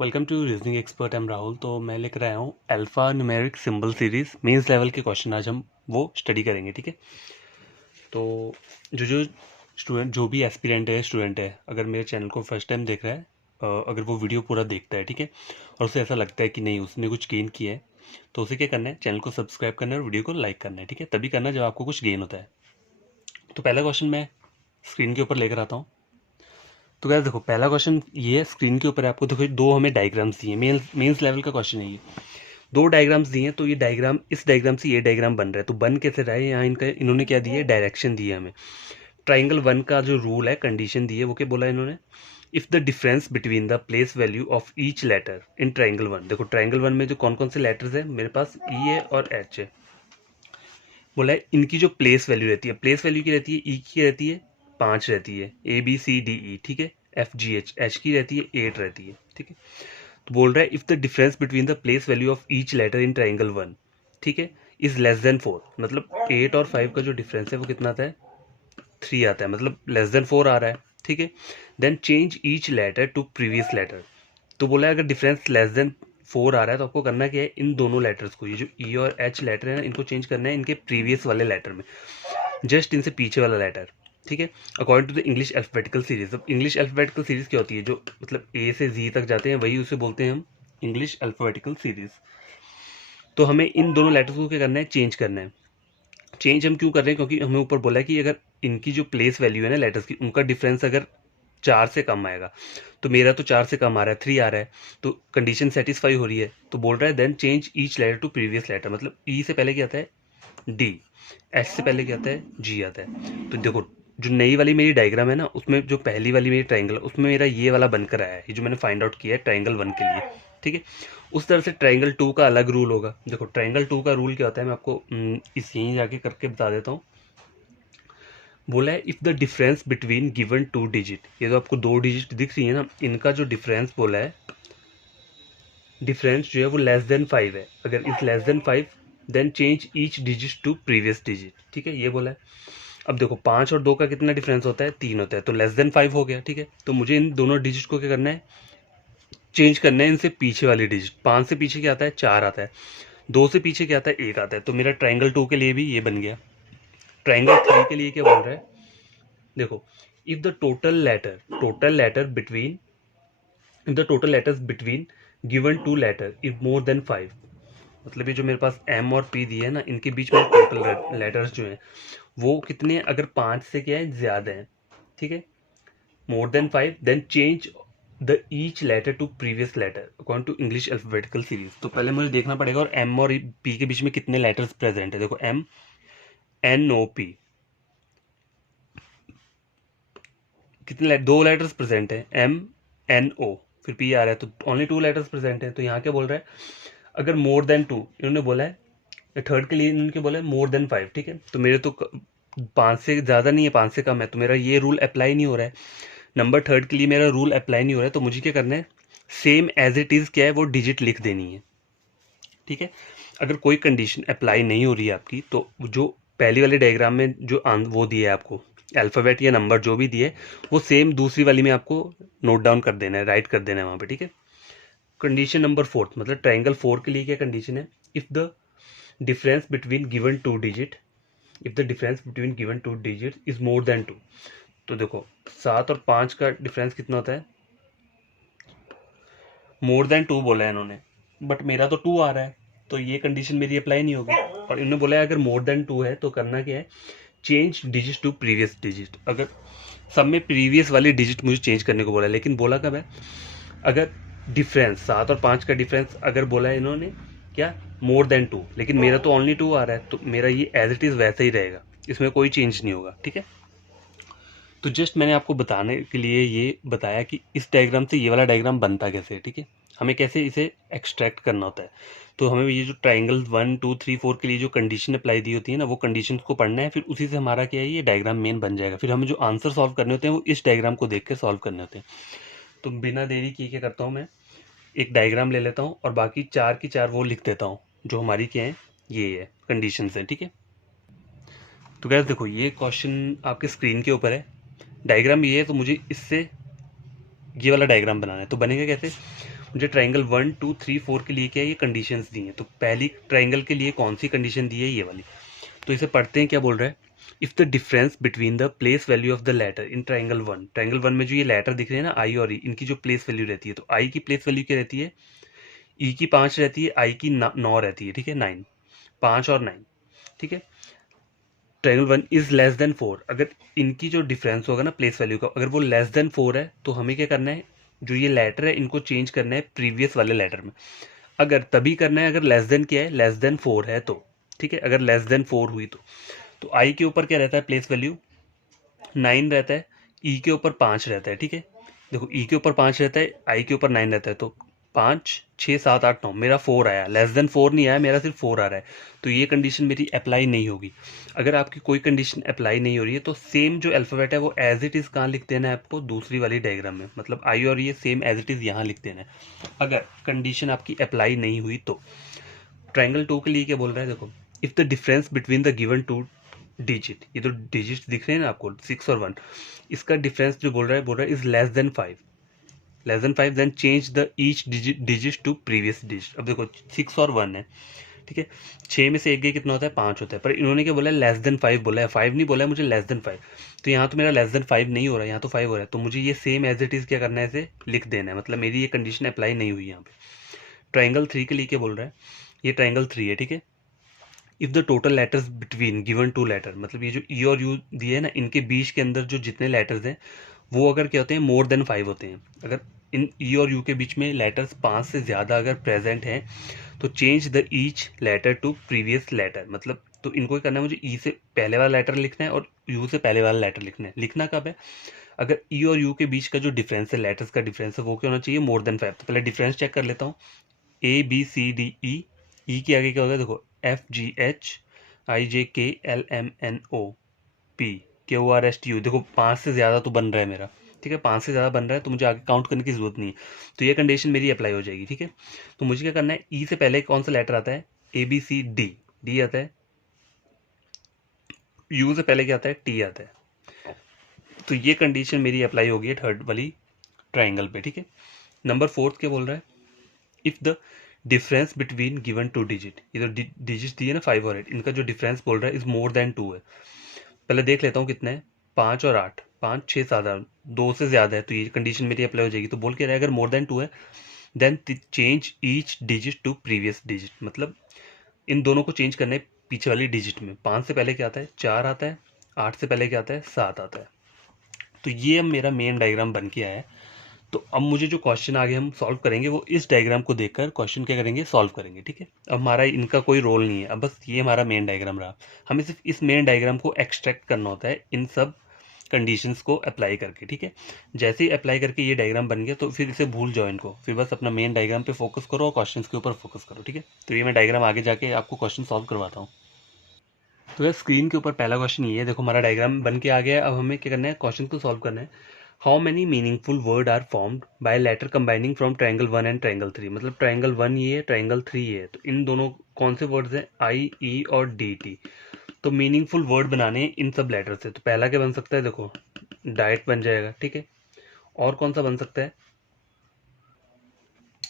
Welcome to reasoning expert. Am Rahul. तो मैं लेकर आया हूँ alpha numeric symbol series mains level के क्वेश्चन आज हम वो स्टडी करेंगे। ठीक है, तो जो स्टूडेंट जो भी स्टूडेंट है अगर मेरे चैनल को फर्स्ट टाइम देख रहा है, अगर वो वीडियो पूरा देखता है, ठीक है, और उसे ऐसा लगता है कि नहीं उसने कुछ गेन किया है, तो उसे क्या करना है, चैनल को सब्सक्राइब करना है और वीडियो को लाइक करना है। ठीक है, तभी करना है जब आपको कुछ गेन होता है। तो पहला क्वेश्चन मैं स्क्रीन के ऊपर लेकर आता हूँ। तो क्या देखो, पहला क्वेश्चन ये है, स्क्रीन के ऊपर है। आपको देखो दो हमें डायग्राम्स दिए, मेंस लेवल का क्वेश्चन है ये। दो डायग्राम्स दिए हैं, तो ये डायग्राम, इस डायग्राम से ये डायग्राम बन रहा है। तो बन कैसे रहा है, यहाँ इनका इन्होंने क्या दिया है, डायरेक्शन दी है हमें। ट्राइंगल वन का जो रूल है, कंडीशन दी है, वो क्या बोला है इन्होंने, if the difference between the place value of each letter in triangle one. देखो ट्राइंगल वन में जो कौन कौन से लेटर्स है, मेरे पास ई है और एच है। बोला है इनकी जो प्लेस वैल्यू रहती है, प्लेस वैल्यू की रहती है, ई की रहती है 5 रहती है, ए बी सी डी ई, ठीक है, एफ जी एच, एच की रहती है 8 रहती है। ठीक है, तो बोल रहा है if the difference between the place value of each letter in triangle one, ठीक है, इज लेस देन 4, मतलब 8 और 5 का जो डिफरेंस है वो कितना आता है, 3 आता है, मतलब लेस देन 4 आ रहा है। ठीक है, then change each letter to previous letter. तो बोला है अगर डिफरेंस लेस देन 4 आ रहा है तो आपको करना क्या है, इन दोनों लेटर्स को, ये जो ई और एच लेटर है ना, इनको चेंज करना है इनके प्रीवियस वाले लेटर में, जस्ट इनसे पीछे वाला लेटर। ठीक है, according to the English alphabetical series. अब इंग्लिश अल्फाबेटिकल सीरीज क्या होती है, जो मतलब ए से जी तक जाते हैं, वही उसे बोलते हैं हम इंग्लिश अल्फाबेटिकल सीरीज। तो हमें इन दोनों लेटर्स को क्या करना है, चेंज करना है। चेंज हम क्यों कर रहे हैं, क्योंकि हमें ऊपर बोला है कि अगर इनकी जो प्लेस वैल्यू है ना लेटर्स की, उनका डिफरेंस अगर 4 से कम आएगा, तो मेरा तो 4 से कम आ रहा है, 3 आ रहा है, तो कंडीशन सेटिस्फाई हो रही है। तो बोल रहा है then change each letter to previous letter, मतलब ई से पहले क्या आता है, डी, एच से पहले क्या आता है, जी आता है। तो देखो जो नई वाली मेरी डायग्राम है ना, उसमें जो पहली वाली मेरी ट्राइंगल, उसमें मेरा ये वाला बनकर आया है, ये जो मैंने फाइंड आउट किया है ट्राइंगल वन के लिए। ठीक है, उस तरह से ट्राइंगल टू का अलग रूल होगा। देखो ट्राइंगल टू का रूल क्या होता है, मैं आपको इस यहीं जाके करके बता देता हूँ। बोला है if the difference between given two digit, ये तो आपको दो डिजिट दिख रही है ना, इनका जो डिफरेंस बोला है, डिफरेंस जो है वो लेस देन 5 है। अगर is less than 5 then change each digit to previous digit. ठीक है, ये बोला है। अब देखो 5 और 2 का कितना डिफरेंस होता है, 3 होता है, तो लेस देन 5 हो गया। ठीक है, तो मुझे इन दोनों डिजिट को क्या करना है, चेंज करना है इनसे पीछे वाली डिजिट। 5 से पीछे क्या आता है, 4 आता है, 2 से पीछे क्या आता है, 1 आता है। तो मेरा ट्राइंगल 2 के लिए भी ये बन गया। ट्राइंगल 3 के लिए क्या बोल रहा है, देखो if the total letter between, if the total letters between given two letter is more than 5, मतलब ये जो मेरे पास एम और पी दिए है ना, इनके बीच में टोटल लेटर्स जो हैं वो कितने हैं, अगर 5 से क्या है, ज़्यादा है। ठीक है, more than 5 then change the each letter to previous letter according to English alphabetical series. तो पहले मुझे देखना पड़ेगा और एम और पी के बीच में कितने लेटर्स प्रेजेंट है। देखो एम एन ओ पी, कितने दो लेटर्स प्रेजेंट है, एम एन ओ, फिर पी आ रहा है, तो ओनली 2 लेटर्स प्रेजेंट है। तो यहाँ क्या बोल रहा है, अगर मोर देन 2 इन्होंने बोला है, थर्ड के लिए इन्होंने बोला है मोर देन 5। ठीक है, तो मेरे तो 5 से ज़्यादा नहीं है, 5 से कम है, तो मेरा ये रूल अप्लाई नहीं हो रहा है। नंबर थर्ड के लिए मेरा रूल अप्लाई नहीं हो रहा है, तो मुझे क्या करना है, सेम एज इट इज़ क्या है, वो डिजिट लिख देनी है। ठीक है, अगर कोई कंडीशन अप्लाई नहीं हो रही है आपकी, तो जो पहली वाले डायग्राम में जो वो दिया है आपको, अल्फ़ाबेट या नंबर जो भी दिए, वो सेम दूसरी वाली में आपको नोट डाउन कर देना है, राइट कर देना है वहाँ पे। ठीक है, कंडीशन नंबर 4, मतलब ट्राइंगल 4 के लिए क्या कंडीशन है, if the difference between given two digit, if the difference between given two digit is more than 2। तो देखो 7 और 5 का डिफरेंस कितना होता है, मोर देन 2 बोला है इन्होंने, बट मेरा तो 2 आ रहा है, तो ये कंडीशन मेरी अप्लाई नहीं होगी। और इन्होंने बोला है अगर मोर देन 2 है तो करना क्या है, change digit to previous digit. अगर सब में प्रीवियस वाली डिजिट मुझे चेंज करने को बोला है, लेकिन बोला कब है, अगर डिफरेंस 7 और 5 का डिफरेंस अगर बोला है इन्होंने क्या, मोर देन 2, लेकिन मेरा तो ओनली 2 आ रहा है, तो मेरा ये एज इट इज़ वैसा ही रहेगा, इसमें कोई चेंज नहीं होगा। ठीक है, तो जस्ट मैंने आपको बताने के लिए ये बताया कि इस डायग्राम से ये वाला डायग्राम बनता कैसे है। ठीक है, हमें कैसे इसे एक्सट्रैक्ट करना होता है। तो हमें ये जो ट्राइंगल 1 2 3 4 के लिए जो कंडीशन अप्लाई दी होती है ना, वो कंडीशन को पढ़ना है, फिर उसी से हमारा क्या है, ये डायग्राम मेन बन जाएगा। फिर हमें जो आंसर सॉल्व करने होते हैं वो इस डायग्राम को देख के सॉल्व करने होते हैं। तो बिना देरी किए क्या करता हूँ, मैं एक डायग्राम ले लेता हूँ और बाकी 4 की 4 वो लिख देता हूँ जो हमारी क्या है, ये है कंडीशन है। ठीक है, तो गैस देखो ये क्वेश्चन आपके स्क्रीन के ऊपर है, डायग्राम ये है, तो मुझे इससे ये वाला डायग्राम बनाना है। तो बनेगा कैसे, मुझे ट्राइंगल 1 2 3 4 के लिए क्या है, ये कंडीशंस दी हैं। तो पहली ट्राइंगल के लिए कौन सी कंडीशन दी है, ये वाली। तो इसे पढ़ते हैं, क्या बोल रहा है। If the difference between the place value of the letter in triangle one में जो ये लेटर दिख रहे हैं ना, आई और ई, इनकी जो प्लेस वैल्यू रहती है, तो आई की प्लेस वैल्यू क्या रहती है, ई की 5 रहती है, आई की 9 रहती है, ठीक है, 9, 5 और 9, ठीक है। ट्राइंगल 1 इज लेस देन 4, अगर इनकी जो डिफरेंस होगा ना प्लेस वैल्यू का, अगर वो लेस देन 4 है, तो हमें क्या करना है, जो ये लेटर है इनको चेंज करना है प्रीवियस वाले लेटर में। अगर तभी करना है अगर लेस देन क्या है, लेस देन 4 है तो, ठीक है। अगर लेस देन 4 हुई तो आई के ऊपर क्या रहता है प्लेस वैल्यू, 9 रहता है, ई के ऊपर 5 रहता है, ठीक है। देखो ई के ऊपर 5 रहता है, आई के ऊपर 9 रहता है, तो 5 6 7 8 9, मेरा 4 आया, लेस देन 4 नहीं आया, मेरा सिर्फ 4 आ रहा है। तो ये कंडीशन मेरी अप्लाई नहीं होगी। अगर आपकी कोई कंडीशन अप्लाई नहीं हो रही है, तो सेम जो अल्फ़ाबेट है वो एज इट इज़ कहाँ लिख देना है आपको, दूसरी वाली डायग्राम में, मतलब आई और ये सेम एज इट इज़ यहाँ लिख देना है, अगर कंडीशन आपकी अप्लाई नहीं हुई तो। ट्राइंगल 2 के लिए क्या बोल रहा है, देखो, if the difference between the given two digit, ये तो डिजिट दिख रहे हैं ना आपको 6 और 1, इसका डिफरेंस जो बोल रहा है is less than 5, less than 5, then change the each digit to previous digit. अब देखो 6 और 1 है, ठीक है, 6 में से एक गए कितना होता है, 5 होता है, पर इन्होंने क्या बोला है, लेस देन 5 बोला है, 5 नहीं बोला है मुझे, लेस देन 5। तो यहाँ तो मेरा लेस देन 5 नहीं हो रहा है, यहाँ तो 5 हो रहा है, तो मुझे ये सेम एज इट इज़ क्या करना है, इसे लिख देना है, मतलब मेरी ये कंडीशन अप्लाई नहीं हुई यहाँ पे। ट्राइंगल 3 के लिए क्या बोल रहा है, ये ट्राइंगल 3 है, ठीक है। If the total letters between given two letter, मतलब ये जो ई और यू दिए है ना, इनके बीच के अंदर जो जितने लेटर्स हैं वो अगर क्या होते हैं, मोर देन 5 होते हैं। अगर इन ई और यू के बीच में लेटर्स 5 से ज़्यादा अगर प्रेजेंट हैं, तो change the each letter to previous letter, मतलब तो इनको ही करना है, मुझे ई से पहले वाला लेटर लिखना है और यू से पहले वाला लेटर लिखना है। लिखना कब है, अगर ई और यू के बीच का जो डिफरेंस है, लेटर्स का डिफरेंस है, वो क्या होना चाहिए, मोर देन 5। तो पहले डिफरेंस चेक कर लेता हूँ, ए बी सी डी ई, ई के आगे क्या होगा, देखो F G H I J K L M N O P Q R S T U, देखो 5 से ज़्यादा तो बन रहा है मेरा, ठीक है, 5 से ज़्यादा बन रहा है, तो मुझे आगे काउंट करने की जरूरत नहीं है, तो ये कंडीशन मेरी अप्लाई हो जाएगी, ठीक है। तो मुझे क्या करना है, ई से पहले कौन सा लेटर आता है, A B C D, D आता है, यू से पहले क्या आता है, टी आता है। तो ये कंडीशन मेरी अप्लाई होगी है थर्ड वाली ट्राइंगल पे, ठीक है। नंबर 4 क्या बोल रहा है, if the difference between given two digit, ये तो डिजिट दिए ना 5 और 8, इनका जो डिफरेंस बोल रहा है इज मोर देन 2 है। पहले देख लेता हूँ कितना है, 5 और 8, 5 6 7 8, 2 से ज़्यादा है, तो ये कंडीशन मेरी अप्लाई हो जाएगी। तो बोल के रहा है अगर मोर देन 2 है, then change each digit to previous digit, मतलब इन दोनों को चेंज करना है पीछे वाली डिजिट में। 5 से पहले क्या आता है, 4 आता है, 8 से पहले क्या आता है, 7 आता है। तो ये अब मेरा मेन डायग्राम बन के आया है। तो अब मुझे जो क्वेश्चन आगे हम सॉल्व करेंगे वो इस डायग्राम को देखकर क्वेश्चन क्या करेंगे, सॉल्व करेंगे, ठीक है। अब हमारा इनका कोई रोल नहीं है, अब बस ये हमारा मेन डायग्राम रहा, हमें सिर्फ इस मेन डायग्राम को एक्सट्रैक्ट करना होता है इन सब कंडीशंस को अप्लाई करके, ठीक है। जैसे ही अप्लाई करके ये डायग्राम बन गया, तो फिर इसे भूल जाओ इनको, फिर बस अपना मेन डायग्राम पे फोकस करो और क्वेश्चंस के ऊपर फोकस करो, ठीक है। तो ये मैं डायग्राम आगे जाके आपको क्वेश्चन सॉल्व करवाता हूँ। तो यार स्क्रीन के ऊपर पहला क्वेश्चन ये है, देखो हमारा डायग्राम बन के आ गया है। अब हमें क्या करना है, क्वेश्चन को सॉल्व करना है। How many meaningful word are formed by letter combining from triangle 1 and triangle 3, मतलब ट्राइंगल 1 ये है, ट्राइंगल 3 ये है, तो इन दोनों कौन से वर्ड्स हैं, आई ई और डी टी। तो मीनिंगफुल वर्ड बनाने हैं इन सब लेटर से। तो पहला क्या बन सकता है, देखो डाइट बन जाएगा, ठीक है। और कौन सा बन सकता है,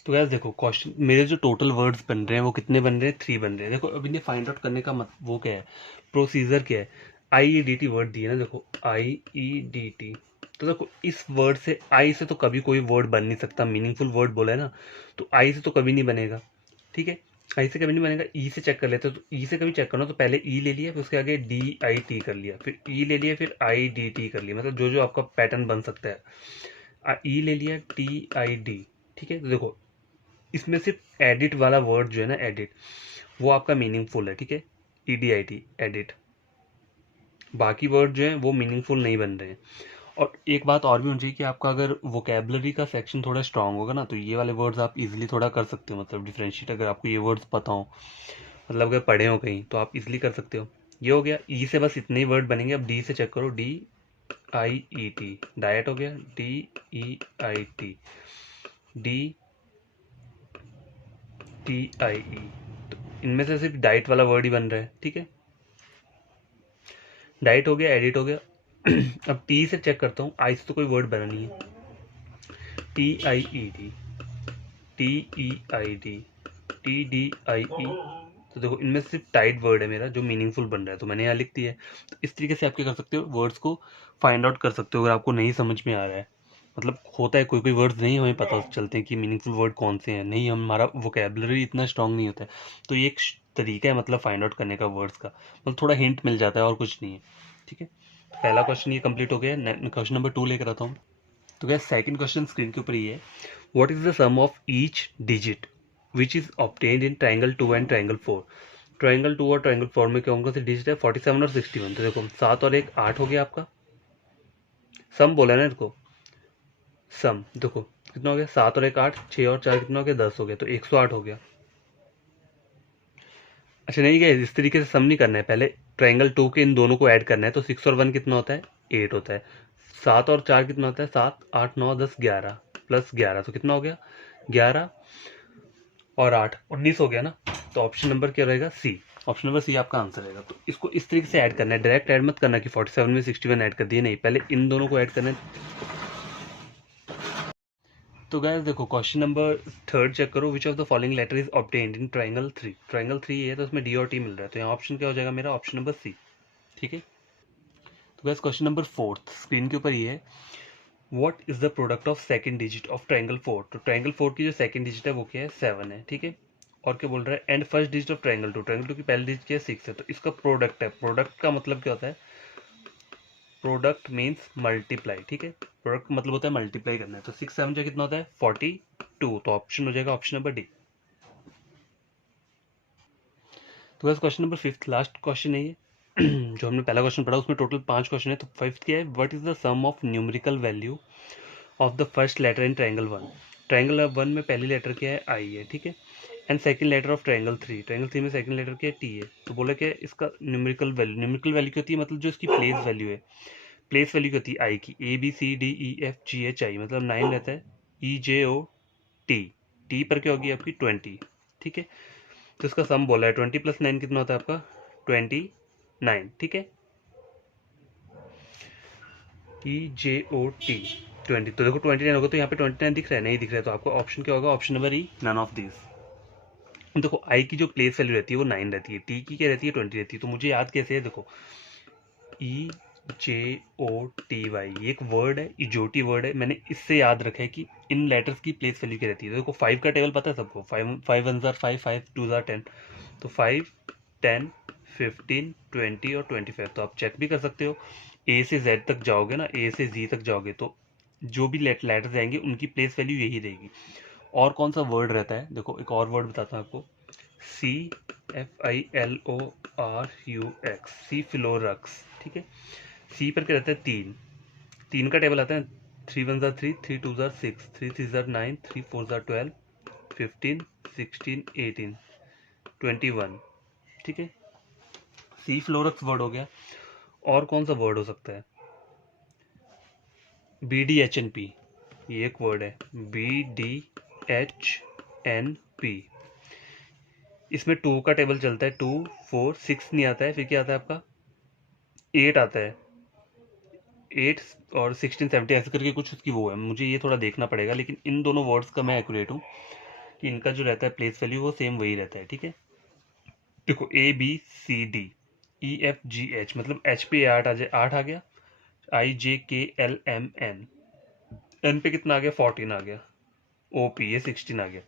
तो यार देखो क्वेश्चन मेरे जो टोटल वर्ड्स बन रहे हैं वो कितने बन रहे हैं, 3 बन रहे हैं। देखो अब इन्हें फाइंड आउट करने का वो क्या है, प्रोसीजर क्या है। आई ई डी टी वर्ड दिए ना, देखो आई ई डी टी, तो देखो इस वर्ड से, आई से तो कभी कोई वर्ड बन नहीं सकता, मीनिंगफुल वर्ड बोला है ना, तो आई से तो कभी नहीं बनेगा, ठीक है। आई से कभी नहीं बनेगा, ई से चेक कर लेते हैं। तो ई से कभी चेक करना, तो पहले ई ले लिया, फिर उसके आगे डी आई टी कर लिया, फिर ई ले लिया, फिर आई डी टी कर लिया, मतलब जो जो आपका पैटर्न बन सकता है। ई ले लिया, टी आई डी, ठीक है। तो देखो इसमें सिर्फ एडिट वाला वर्ड जो है ना, एडिट, वो आपका मीनिंगफुल है, ठीक है, E D I T edit. बाकी वर्ड जो है वो मीनिंगफुल नहीं बन रहे हैं। और एक बात और भी होनी चाहिए कि आपका अगर वोकेबलरी का सेक्शन थोड़ा स्ट्रांग होगा ना, तो ये वाले वर्ड्स आप इजीली थोड़ा कर सकते हो, मतलब डिफ्रेंशिएट, अगर आपको ये वर्ड्स पता हो, मतलब अगर पढ़े हो कहीं, तो आप इजीली कर सकते हो। ये हो गया, ई से बस इतने ही वर्ड बनेंगे। अब डी से चेक करो, D I E T, diet हो गया, D E I T, D T I E, तो इनमें से सिर्फ डाइट वाला वर्ड ही बन रहा है, ठीक है। डाइट हो गया, एडिट हो गया। अब टी से चेक करता हूँ, आई से तो कोई वर्ड बना नहीं है, T I E T, TEID, TDIE। तो देखो इनमें सिर्फ टाइड वर्ड है मेरा जो मीनिंगफुल बन रहा है, तो मैंने यहाँ लिख दिया है। तो इस तरीके से आप क्या कर सकते हो, वर्ड्स को फाइंड आउट कर सकते हो अगर आपको नहीं समझ में आ रहा है। मतलब होता है कोई कोई वर्ड्स नहीं हमें पता चलते हैं कि मीनिंगफुल वर्ड कौन से हैं, नहीं हमारा वोकेबलरी इतना स्ट्रांग नहीं होता है, तो ये एक तरीका है मतलब फाइंड आउट करने का वर्ड्स का, मतलब थोड़ा हिंट मिल जाता है और कुछ नहीं है। ठीक है, पहला क्वेश्चन ये कंप्लीट हो गया। क्वेश्चन नंबर 2 लेकर आता हूँ। तो क्या सेकंड क्वेश्चन स्क्रीन के ऊपर ही है, what is the sum of each digit which is obtained in triangle 2 and triangle 4। Triangle 2 और ट्राइंगल 4 में कौन कौन से डिजिट है, 47 और 61। तो देखो 7 और 1 8 हो गया आपका, सम बोला है ना इसको, सम देखो कितना हो गया, 7 और 1 8, 6 और 4 कितना हो गया, 10 हो गया, तो 108 हो गया। अच्छा नहीं गया, इस तरीके से सम नहीं करना है, पहले ट्राइंगल 2 के इन दोनों को ऐड करना है। तो 6 और 1 कितना होता है, 8 होता है। 7 और 4 कितना होता है, 7 8 9 10 11 प्लस 11, तो कितना हो गया, 11 और 8 19 हो गया ना। तो ऑप्शन नंबर क्या रहेगा, सी। ऑप्शन नंबर सी आपका आंसर रहेगा। तो इसको इस तरीके से ऐड करना है, डायरेक्ट ऐड मत करना कि 47 में 61 ऐड कर दिए, नहीं, पहले इन दोनों को ऐड करना है। तो गाइस देखो क्वेश्चन नंबर थर्ड चेक करो, which of the following letter is obtained in triangle 3। Triangle 3 है तो उसमें डी और टी मिल रहा है, तो यहाँ ऑप्शन क्या हो जाएगा मेरा, ऑप्शन नंबर सी। ठीक है, तो guys question number fourth screen के ऊपर ये है, what is the product of second digit of triangle 4। तो ट्राइंगल 4 की जो सेकंड डिजिट है वो क्या है, 7 है। ठीक है, और क्या बोल रहा है, and first digit of triangle 2। Triangle 2 की पहली डिजिट क्या है, 6 है, तो इसका प्रोडक्ट है। प्रोडक्ट का मतलब क्या होता है, प्रोडक्ट मीन्स मल्टीप्लाई। ठीक है, प्रोडक्ट का मतलब होता है मल्टीप्लाई करना है, तो 6 7 जो कितना होता है, 42। तो ऑप्शन हो जाएगा ऑप्शन नंबर डी। तो बस question number fifth last question है ये जो हमने पहला क्वेश्चन पढ़ा उसमें टोटल 5 क्वेश्चन है, तो फिफ्थ क्या है, what is the sum of numerical value of the first letter in triangle 1। Triangle 1 में पहली लेटर क्या है, आई है। ठीक है, and second letter of triangle 3। Triangle 3 में सेकंड लेटर क्या है, टी है। तो बोला क्या इसका न्यूमेरिकल वैल्यू, न्यूमेरिकल वैल्यू क्या होती है, मतलब जो इसकी प्लेस वैल्यू है, प्लेस वैल्यू क्या होती है आई की, A B C D E F G H I, मतलब 9 रहता है, ई जे ओ टी, टी पर क्या होगी आपकी 20। ठीक है, तो इसका सम बोला है 20 प्लस 9 कितना होता है आपका, 29। ठीक है, ई जे ओ टी 20, तो देखो 29 होगा, तो यहाँ पे 29 दिख रहा है, नहीं दिख रहा है, तो आपका ऑप्शन क्या होगा, option number E, none of this. देखो आई की जो प्लेस वैल्यू रहती है वो 9 रहती है, टी की क्या रहती है, 20 रहती है। तो मुझे याद कैसे है, देखो ई जे ओ टी वाई, ये एक वर्ड है, इजोटी वर्ड है, मैंने इससे याद रखा है कि इन लेटर्स की प्लेस वैल्यू क्या रहती है। तो देखो 5 का टेबल पता है सबको, 5 1 जार 5, 5 2 जार 10, तो 5 10 15 20 और 25। तो आप चेक भी कर सकते हो, ए से जेड तक जाओगे ना, ए से जी तक जाओगे तो जो भी लेटर्स आएंगे उनकी प्लेस वैल्यू यही रहेगी। और कौन सा वर्ड रहता है, देखो एक और वर्ड बताता हूँ आपको, C F I L O R U X, C फिलोरक्स। ठीक है, सी पर क्या रहता है, 3, 3 का टेबल आता है, 3 1 जार 3, 3 2 जार 6, 3 3 जार 9, 3 4 जार 12, 15 16 18 21। ठीक है, सी फ्लोरक्स वर्ड हो गया। और कौन सा वर्ड हो सकता है, B D H N P, ये एक वर्ड है, B D H N P. इसमें 2 का टेबल चलता है, 2 4 6 नहीं आता है, फिर क्या आता है आपका 8 आता है, 8 और 16 17 ऐसे करके कुछ उसकी वो है, मुझे ये थोड़ा देखना पड़ेगा, लेकिन इन दोनों वर्ड्स का मैं एक्यूरेट हूँ कि इनका जो रहता है प्लेस वैल्यू वो सेम वही रहता है। ठीक है, देखो A B C D E F G H, मतलब एच पे 8 आ जाए, 8 आ गया, आई J K L M N, N पे कितना आ गया, 14 आ गया, ओ पी ये 16 आ गया,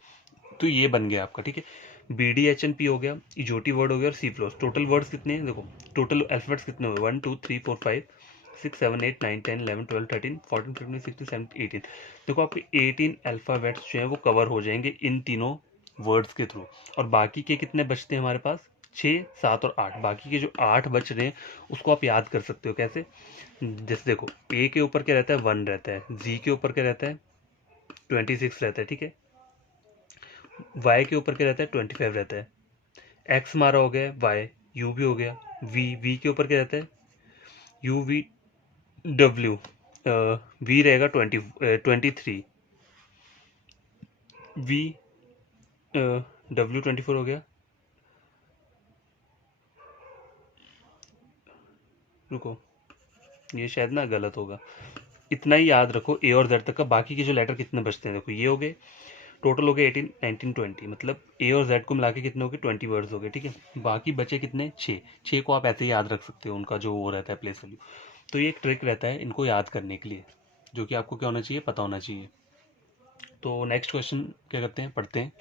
तो ये बन गया आपका। ठीक है, B D H N P हो गया, इजोटी वर्ड हो गया, और सी फ्लोस। टोटल वर्ड्स कितने हैं, देखो टोटल अल्फाबेट्स कितने हुए, 1 2 3 4 5 6 7 8 9 10 11 12 13 14 15 16 17 18। देखो आपके 18 अल्फाबेट्स जो है वो कवर हो जाएंगे इन तीनों वर्ड्स के थ्रू। और बाकी के कितने बचते हैं हमारे पास, 6 7 और 8, बाकी के जो 8 बच रहे हैं उसको आप याद कर सकते हो कैसे, जैसे देखो ए के ऊपर क्या रहता है, 1 रहता है, जी के ऊपर क्या रहता है, 26 रहता है। ठीक है, वाई के ऊपर क्या रहता है, 25 रहता है, एक्स हमारा हो गया वाई, यू भी हो गया, वी वी के ऊपर क्या रहता है, यू वी डब्ल्यू, वी रहेगा 23, वी डब्ल्यू 24 हो गया, रुको ये शायद ना गलत होगा, इतना ही याद रखो ए और जेड तक का, बाकी के जो लेटर कितने बचते हैं देखो ये हो गए टोटल हो गए 18, 19, 20, मतलब ए और जेड को मिला के कितने हो गए 20 वर्ड्स हो गए, ठीक है। बाकी बचे कितने 6 को आप ऐसे ही याद रख सकते हो, उनका जो वो रहता है प्लेस वैल्यू। तो ये एक ट्रिक रहता है इनको याद करने के लिए, जो कि आपको क्या होना चाहिए, पता होना चाहिए। तो नेक्स्ट क्वेश्चन क्या करते हैं, पढ़ते हैं।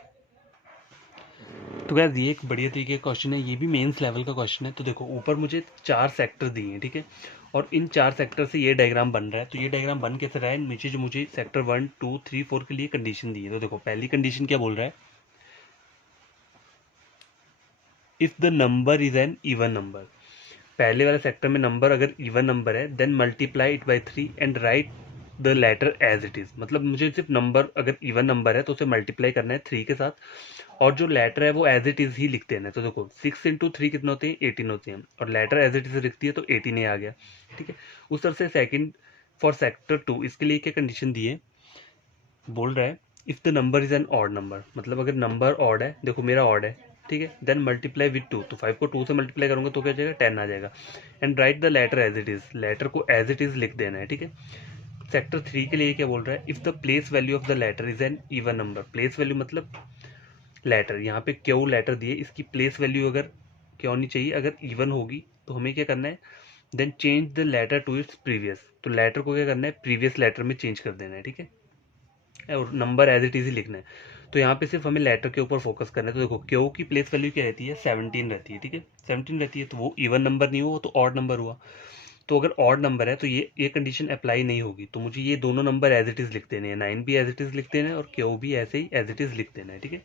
तो गैस ये एक बढ़िया तरीके का क्वेश्चन है, ये भी मेंस लेवल का क्वेश्चन है। तो देखो ऊपर मुझे 4 सेक्टर दिए हैं, ठीक है, और इन 4 सेक्टर से ये डायग्राम बन रहा है। तो ये डायग्राम बन कैसे रहा है, नीचे जो मुझे सेक्टर 1, 2, 3, 4 के लिए कंडीशन दी है। तो देखो पहली कंडीशन क्या बोल रहा है, if the number is an even number. पहले वाले सेक्टर में नंबर अगर इवन नंबर है, then multiply it by 3 and write the letter as it is. मतलब मुझे सिर्फ नंबर अगर इवन नंबर है तो उसे मल्टीप्लाई करना है 3 के साथ, और जो लेटर है वो एज इट इज ही लिख देना है। तो देखो 6 इंटू 3 कितने होते हैं, 18 होते हैं, और लेटर एज इट इज लिखती है तो 18 आ गया, ठीक है। उस तरह से सेकंड फॉर सेक्टर 2, इसके लिए क्या कंडीशन दी है, बोल रहा है if the number is an odd number. मतलब अगर नंबर ऑड है, देखो मेरा ऑड है, ठीक है, देन मल्टीप्लाई विद 2। तो 5 को 2 से मल्टीप्लाई करूंगा तो क्या जाएगा, 10 आ जाएगा। And write the letter as it is, letter को एज इट इज लिख देना है, ठीक है। सेक्टर 3 के लिए क्या बोल रहा है, if the place value of the letter is an even number. Place value मतलब लेटर, यहाँ पे क्यू लेटर दिए, इसकी प्लेस वैल्यू अगर क्या होनी चाहिए, अगर इवन होगी तो हमें क्या करना है, then change the letter to its previous. तो लेटर को क्या करना है, प्रीवियस लेटर में चेंज कर देना है, ठीक है, और नंबर एज इट इज ही लिखना है। तो यहाँ पे सिर्फ हमें लेटर के ऊपर फोकस करना है। तो देखो क्यू की प्लेस वैल्यू क्या रहती है, 17 रहती है, ठीक है, 17 रहती है, तो वो इवन नंबर नहीं हुआ, तो ऑड नंबर हुआ। तो अगर ऑड नंबर है तो ये कंडीशन अप्लाई नहीं होगी, तो मुझे ये दोनों नंबर एज इट इज लिख देने हैं, 9 भी एज इट इज लिख देना है और क्यू भी ऐसे ही एज इट इज लिख देना है, ठीक है।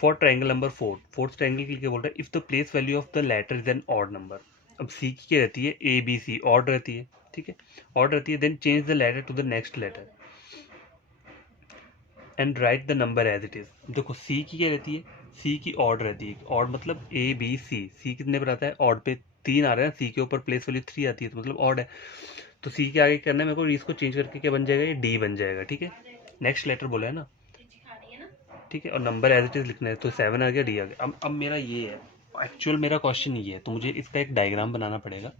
For triangle number 4, fourth triangle के लिए क्या बोल रहा है, if the place value of the letter is an odd number. अब सी की क्या रहती है, ए बी सी ऑड रहती है, ठीक है, ऑड रहती है, then change the letter to the next letter and write the number as it is. देखो सी की क्या रहती है, सी की ऑड रहती है, ऑड मतलब ए बी सी, सी कितने पर आता है, ऑड पे 3 आ रहा है, सी के ऊपर प्लेस वैल्यू 3 आती है, तो मतलब ऑड है। तो सी के आगे करना है मेरे को, इसको चेंज करके क्या बन जाएगा, ये डी बन जाएगा, ठीक है। नेक्स्ट लेटर बोला है ना, ठीक है, और नंबर एज इट इज लिखना है, तो 7 आ गया, डी आ गया। अब मेरा ये है, एक्चुअल मेरा क्वेश्चन ये है, तो मुझे इसका एक डायग्राम बनाना पड़ेगा,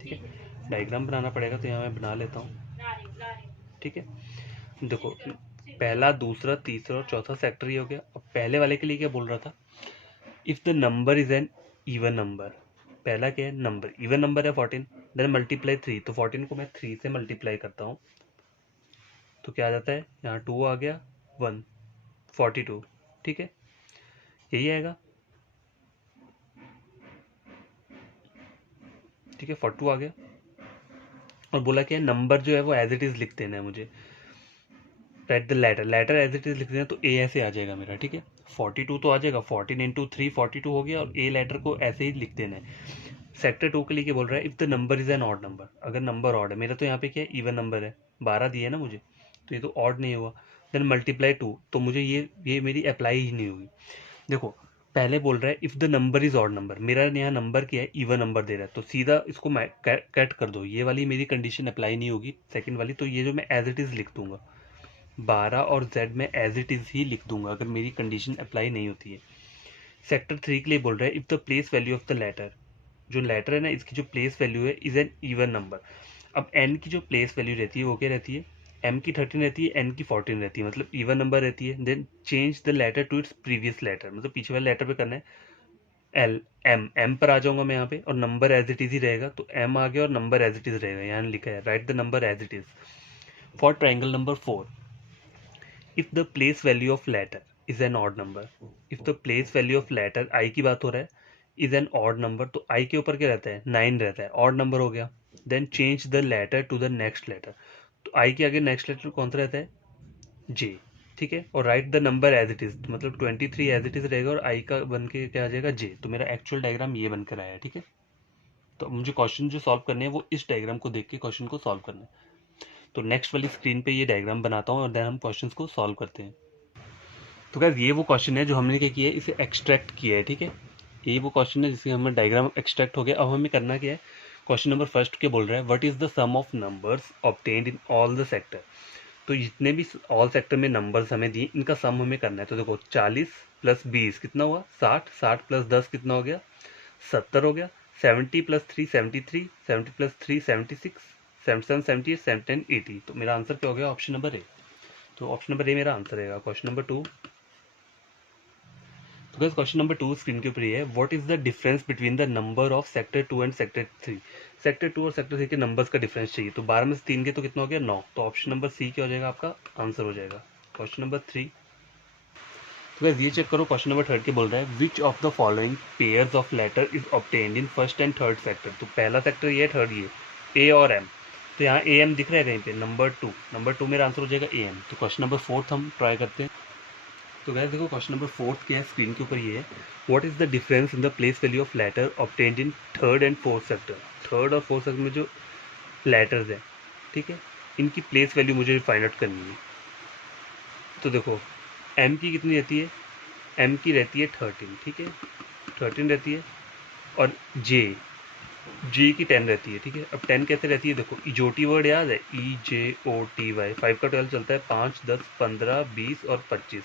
ठीक है, डायग्राम बनाना पड़ेगा। तो यहाँ मैं बना लेता हूँ, ठीक है। देखो पहला, दूसरा, तीसरा और चौथा सेक्टर ये हो गया। अब पहले वाले के लिए क्या बोल रहा था, if the number is an even number. पहला क्या है, नंबर इवन नंबर है 14, देन मल्टीप्लाई 3। तो 14 को मैं 3 से मल्टीप्लाई करता हूँ तो क्या आ जाता है, यहाँ 2 आ गया, 1, 42, ठीक है, यही आएगा, ठीक है, 42 आ गया। और बोला क्या है, नंबर जो है वो एज इट इज लिख देना है मुझे, write the letter, letter as it is लिख देना, तो ए ऐसे आ जाएगा मेरा, ठीक है। 42 तो आ जाएगा, 14 इंटू 3 42 हो गया, और ए लेटर को ऐसे ही लिख देना है। सेक्टर 2 के लिए क्या बोल रहा है, if the number is an odd number. अगर नंबर ऑड है, मेरा तो यहाँ पे क्या है, इवन नंबर है, 12 दिया है ना मुझे, तो ये तो ऑड नहीं हुआ। देन मल्टीप्लाई 2, तो मुझे ये मेरी अप्लाई ही नहीं होगी। देखो पहले बोल रहा है if the number is odd number, मेरा यहाँ नंबर क्या है, इवन नंबर दे रहा है, तो सीधा इसको मैं कट कर दो, ये वाली मेरी कंडीशन अप्लाई नहीं होगी सेकंड वाली। तो ये जो मैं एज इट इज लिख दूंगा, 12 और जेड में एज इट इज ही लिख दूंगा अगर मेरी कंडीशन अप्लाई नहीं होती है। सेक्टर 3 के लिए बोल रहा है if the place value of the letter, जो लेटर है ना इसकी जो प्लेस वैल्यू है इज एन इवन नंबर। अब एन की जो प्लेस वैल्यू रहती है वो क्या रहती है, एम की 13 रहती है, एन की 14 रहती है, मतलब इवन नंबर रहती है। Then change the letter to its previous letter, मतलब पीछे वाले लेटर पे करना है, एल एम, एम पर आ जाऊंगा मैं यहाँ पे, और नंबर एज इट इज ही रहेगा, तो एम आ गया और नंबर एज इट इज रहेगा, यहाँ लिखा है write the number as it is. For triangle number 4, if the place value of letter is an odd number. If the place value of letter, I की बात हो रहा है, इज एन ऑड नंबर, तो आई के ऊपर क्या रहता है, 9 रहता है, ऑड नंबर हो गया। Then change the letter to the next letter, तो आई के आगे नेक्स्ट लेटर कौन सा रहता है, जे, ठीक है, और write the number as it is, मतलब 23 एज इट इज रहेगा, और आई का बन के क्या आ जाएगा, जे। तो मेरा एक्चुअल डायग्राम ये बनकर आया है, ठीक है। तो मुझे क्वेश्चन जो सॉल्व करने हैं वो इस डायग्राम को देख के क्वेश्चन को सॉल्व करना है। तो नेक्स्ट वाली स्क्रीन पे ये डायग्राम बनाता हूँ और देन हम क्वेश्चंस को सॉल्व करते हैं। तो गाइस ये वो क्वेश्चन है जो हमने क्या किया है, इसे एक्सट्रैक्ट किया है, ठीक है। ये वो क्वेश्चन है जिससे हमें डायग्राम एक्सट्रैक्ट हो गया। अब हमें करना क्या है, क्वेश्चन नंबर फर्स्ट के बोल रहा है what is the sum of numbers obtained in all the sector. तो जितने भी ऑल सेक्टर में नंबर्स हमें दिए इनका सम हमें करना है। तो देखो 40 प्लस 20 कितना हुआ, 60, 60 प्लस 10 कितना हो गया, 70 हो गया, 70 प्लस 3 73, 70 प्लस 3 76, 77 78 79 80। तो मेरा आंसर क्या हो गया, ऑप्शन नंबर ए। तो ऑप्शन नंबर ए मेरा आंसर रहेगा। क्वेश्चन नंबर 2, तो गाइस क्वेश्चन नंबर 2 स्क्रीन के ऊपर ये है, what is the difference between the number of sector 2 and sector 3। Sector 2 और सेक्टर 3 के नंबर्स का डिफरेंस चाहिए। तो 12 में से 3 के तो कितना हो गया 9। तो ऑप्शन नंबर सी क्या हो जाएगा, आपका आंसर हो जाएगा क्वेश्चन नंबर 3। तो गाइस ये चेक करो, क्वेश्चन नंबर 3 के बोल रहा है which of the following pairs of letter is obtained in first and third sector. तो पहला सेक्टर ये, थर्ड ये, ए और एम। तो यहाँ ए एम दिख रहा है कहीं पे, नंबर टू मेरा आंसर हो जाएगा ए एम। तो क्वेश्चन नंबर 4 हम ट्राई करते हैं। तो गाइस देखो क्वेश्चन नंबर 4 क्या है, स्क्रीन के ऊपर ये है, what is the difference in the place value of letter obtained in third and fourth sector. Third और फोर्थ सेक्टर में जो लेटर्स हैं, ठीक है, इनकी प्लेस वैल्यू मुझे फाइंड आउट करनी है। तो देखो एम की कितनी रहती है, एम की रहती है 13, ठीक है, 13 रहती है। और जे की 10 रहती है, ठीक है। अब 10 कैसे रहती है, देखो इजोटी वर्ड याद है, EJOTY, 5 का 12 चलता है, 5, 10, 15, 20 और 25।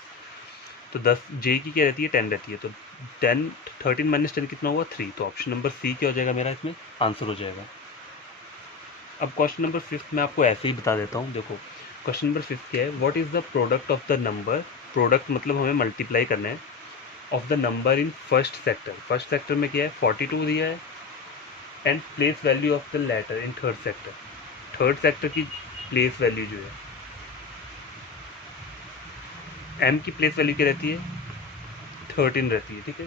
तो 10 जे की क्या रहती है, 10 रहती है। तो 10, 13 माइनस 10 कितना हुआ 3। तो ऑप्शन नंबर सी क्या हो जाएगा मेरा, इसमें आंसर हो जाएगा। अब क्वेश्चन नंबर 5 मैं आपको ऐसे ही बता देता हूँ। देखो क्वेश्चन नंबर 5 क्या है, what is the product of the number, product मतलब हमें मल्टीप्लाई करना है, of the number in first sector. First sector में क्या है 42 दिया है, and place value of the letter in third sector. Third sector की प्लेस वैल्यू जो है, एम की प्लेस वैल्यू क्या रहती है 13 रहती है, ठीक है,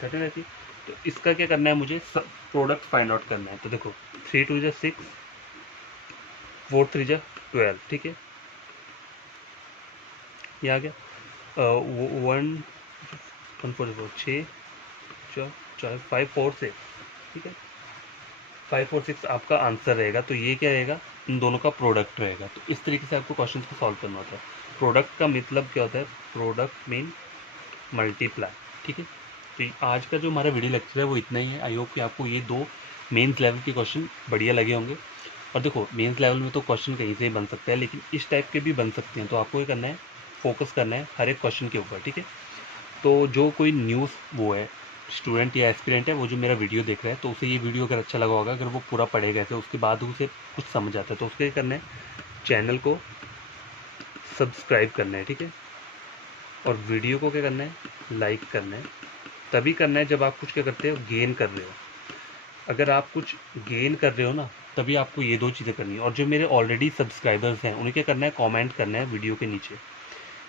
13 रहती है। तो इसका क्या करना है, मुझे प्रोडक्ट फाइंड आउट करना है। तो देखो 3 2 जा 6, 4 3 जा 12, ठीक है, ये आ गया 1 4 4 6 4 5 4 6, ठीक है, 5 4 6 आपका आंसर रहेगा। तो ये क्या रहेगा, इन दोनों का प्रोडक्ट रहेगा। तो इस तरीके से आपको क्वेश्चन को सॉल्व करना होता है। प्रोडक्ट का मतलब क्या होता है, प्रोडक्ट मीन मल्टीप्लाई, ठीक है। तो आज का जो हमारा वीडियो लेक्चर है वो इतना ही है। आई होप कि आपको ये 2 मेंस लेवल के क्वेश्चन बढ़िया लगे होंगे। और देखो मेंस लेवल में तो क्वेश्चन कहीं से ही बन सकता है, लेकिन इस टाइप के भी बन सकते हैं। तो आपको ये करना है, फोकस करना है हर एक क्वेश्चन के ऊपर, ठीक है। तो जो कोई न्यूज़ वो है स्टूडेंट या एस्पिरेंट है, वो जो मेरा वीडियो देख रहा है, तो उसे ये वीडियो अगर अच्छा लगा होगा, अगर वो पूरा पढ़ेगा ऐसे, उसके बाद उसे कुछ समझ आता है, तो उसके लिए करना है चैनल को सब्सक्राइब करना है, ठीक है। और वीडियो को क्या करना है, लाइक करना है। तभी करना है जब आप कुछ क्या करते हो, गेन कर रहे हो। अगर आप कुछ गेन कर रहे हो ना, तभी आपको ये 2 चीज़ें करनी है। और जो मेरे ऑलरेडी सब्सक्राइबर्स हैं, उन्हें क्या करना है, कमेंट करना है वीडियो के नीचे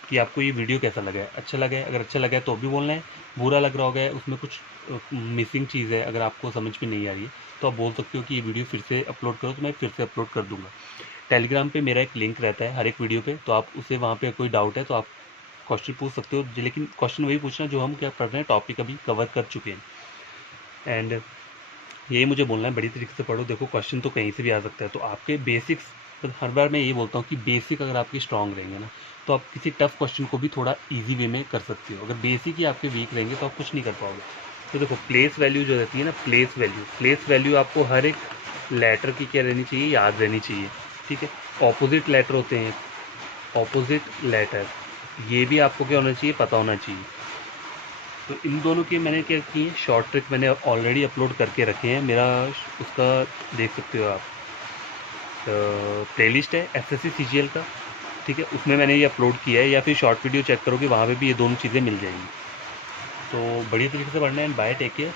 कि आपको ये वीडियो कैसा लगा है, अच्छा लगा है। अगर अच्छा लगा है तो भी बोलना है, बुरा लग रहा होगा, उसमें कुछ मिसिंग चीज़ है, अगर आपको समझ में नहीं आ रही है, तो आप बोल सकते हो कि ये वीडियो फिर से अपलोड करो, तो मैं फिर से अपलोड कर दूंगा। टेलीग्राम पे मेरा एक लिंक रहता है हर एक वीडियो पे, तो आप उसे वहाँ पे कोई डाउट है तो आप क्वेश्चन पूछ सकते हो, लेकिन क्वेश्चन वही पूछना जो हम क्या पढ़ रहे हैं, टॉपिक अभी कवर कर चुके हैं। एंड यही मुझे बोलना है, बड़ी तरीके से पढ़ो। देखो क्वेश्चन तो कहीं से भी आ सकता है, तो आपके बेसिक्स, तो हर बार मैं ये बोलता हूँ कि बेसिक अगर आपके स्ट्रांग रहेंगे ना, तो आप किसी टफ क्वेश्चन को भी थोड़ा इजी वे में कर सकते हो। अगर बेसिक ही आपके वीक रहेंगे तो आप कुछ नहीं कर पाओगे। तो देखो प्लेस वैल्यू जो रहती है ना, प्लेस वैल्यू आपको हर एक लेटर की क्या रहनी चाहिए, याद रहनी चाहिए, ठीक है। ऑपोजिट लेटर होते हैं, ऑपोजिट लेटर, ये भी आपको क्या होना चाहिए, पता होना चाहिए। तो इन दोनों की मैंने क्या की है, शॉर्ट ट्रिक मैंने ऑलरेडी अपलोड करके रखे हैं। मेरा उसका देख सकते हो आप, प्लेलिस्ट है SSC CGL का, ठीक है, उसमें मैंने ये अपलोड किया है, या फिर शॉर्ट वीडियो चेक करोगे वहाँ पे भी ये दोनों चीज़ें मिल जाएंगी। तो बढ़िया तरीके से पढ़ना है। Bye, take care.